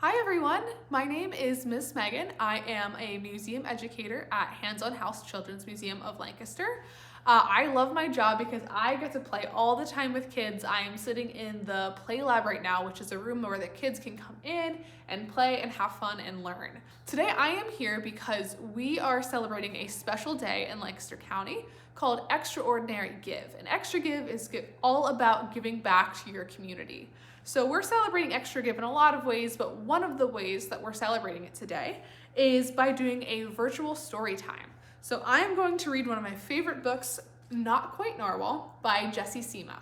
Hi everyone, my name is Miss Megan. I am a museum educator at Hands on House Children's Museum of Lancaster. I love my job because I get to play all the time with kids. I am sitting in the Play Lab right now, which is a room where the kids can come in and play and have fun and learn. Today I am here because we are celebrating a special day in Lancaster County called Extraordinary Give. And Extra Give is all about giving back to your community. So we're celebrating Extra Give in a lot of ways, but one of the ways that we're celebrating it today is by doing a virtual story time. So I am going to read one of my favorite books, Not Quite Narwhal, by Jessie Sima.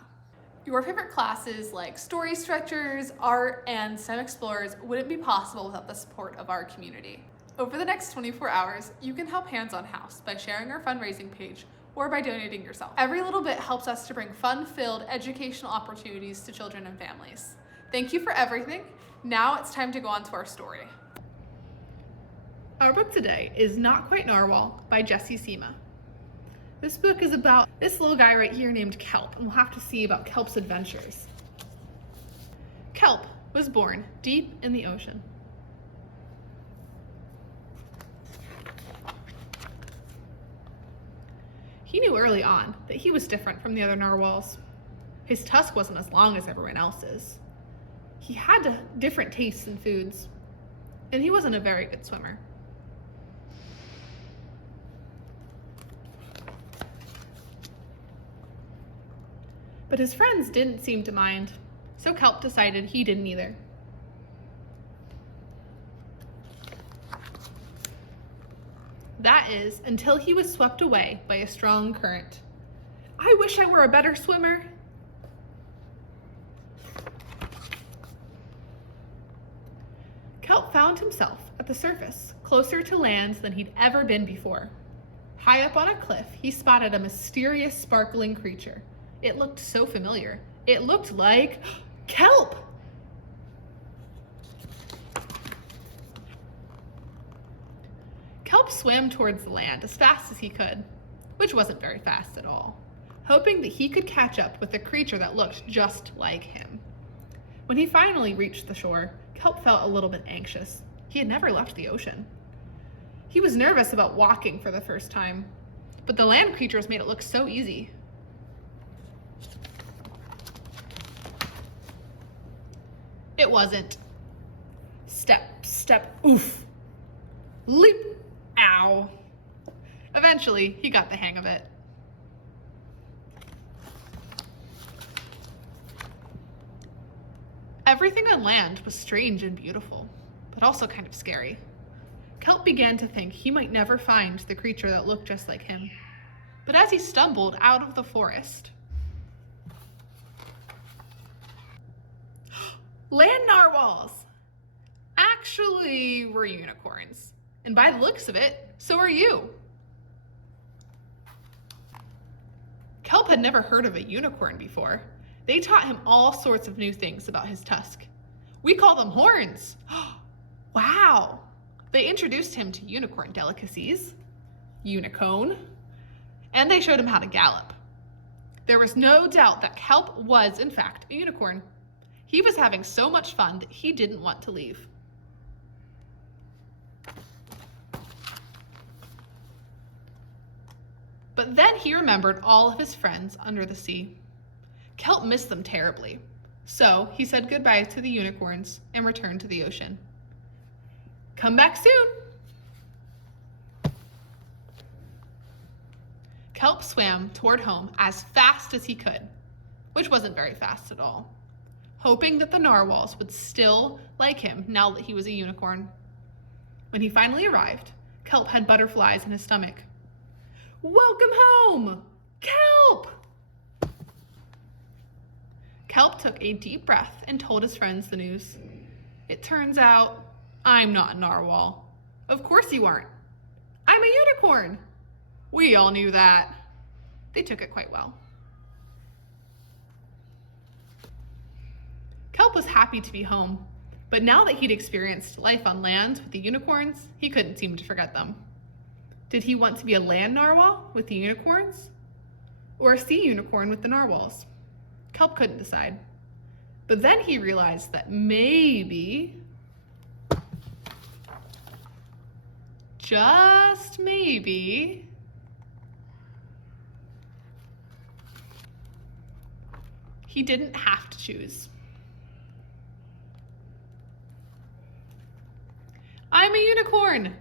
Your favorite classes like Story Stretchers, Art, and STEM Explorers wouldn't be possible without the support of our community. Over the next 24 hours, you can help Hands on House by sharing our fundraising page or by donating yourself. Every little bit helps us to bring fun-filled educational opportunities to children and families. Thank you for everything. Now it's time to go on to our story. Our book today is Not Quite Narwhal by Jessie Sima. This book is about this little guy right here named Kelp, and we'll have to see about Kelp's adventures. Kelp was born deep in the ocean. He knew early on that he was different from the other narwhals. His tusk wasn't as long as everyone else's. He had different tastes in foods, and he wasn't a very good swimmer. But his friends didn't seem to mind, so Kelp decided he didn't either. That is, until he was swept away by a strong current. I wish I were a better swimmer. Kelp found himself at the surface, closer to land than he'd ever been before. High up on a cliff, he spotted a mysterious, sparkling creature. It looked so familiar. It looked like Kelp! Kelp swam towards the land as fast as he could, which wasn't very fast at all, hoping that he could catch up with a creature that looked just like him. When he finally reached the shore, Kelp felt a little bit anxious. He had never left the ocean. He was nervous about walking for the first time, but the land creatures made it look so easy. It wasn't. Step, step, oof. Leap, ow. Eventually, he got the hang of it. Everything on land was strange and beautiful, but also kind of scary. Kelp began to think he might never find the creature that looked just like him. But as he stumbled out of the forest, land narwhals! Actually, we're unicorns. And by the looks of it, so are you. Kelp had never heard of a unicorn before. They taught him all sorts of new things about his tusk. We call them horns. Wow. They introduced him to unicorn delicacies, unicone, and they showed him how to gallop. There was no doubt that Kelp was, in fact, a unicorn. He was having so much fun that he didn't want to leave. But then he remembered all of his friends under the sea. Kelp missed them terribly, so he said goodbye to the unicorns and returned to the ocean. Come back soon! Kelp swam toward home as fast as he could, which wasn't very fast at all, hoping that the narwhals would still like him now that he was a unicorn. When he finally arrived, Kelp had butterflies in his stomach. Welcome home, Kelp! Kelp took a deep breath and told his friends the news. It turns out, I'm not a narwhal. Of course you aren't. I'm a unicorn. We all knew that. They took it quite well. Kelp was happy to be home, but now that he'd experienced life on land with the unicorns, he couldn't seem to forget them. Did he want to be a land narwhal with the unicorns? Or a sea unicorn with the narwhals? Kelp couldn't decide. But then he realized that maybe just maybe, he didn't have to choose. I'm a unicorn.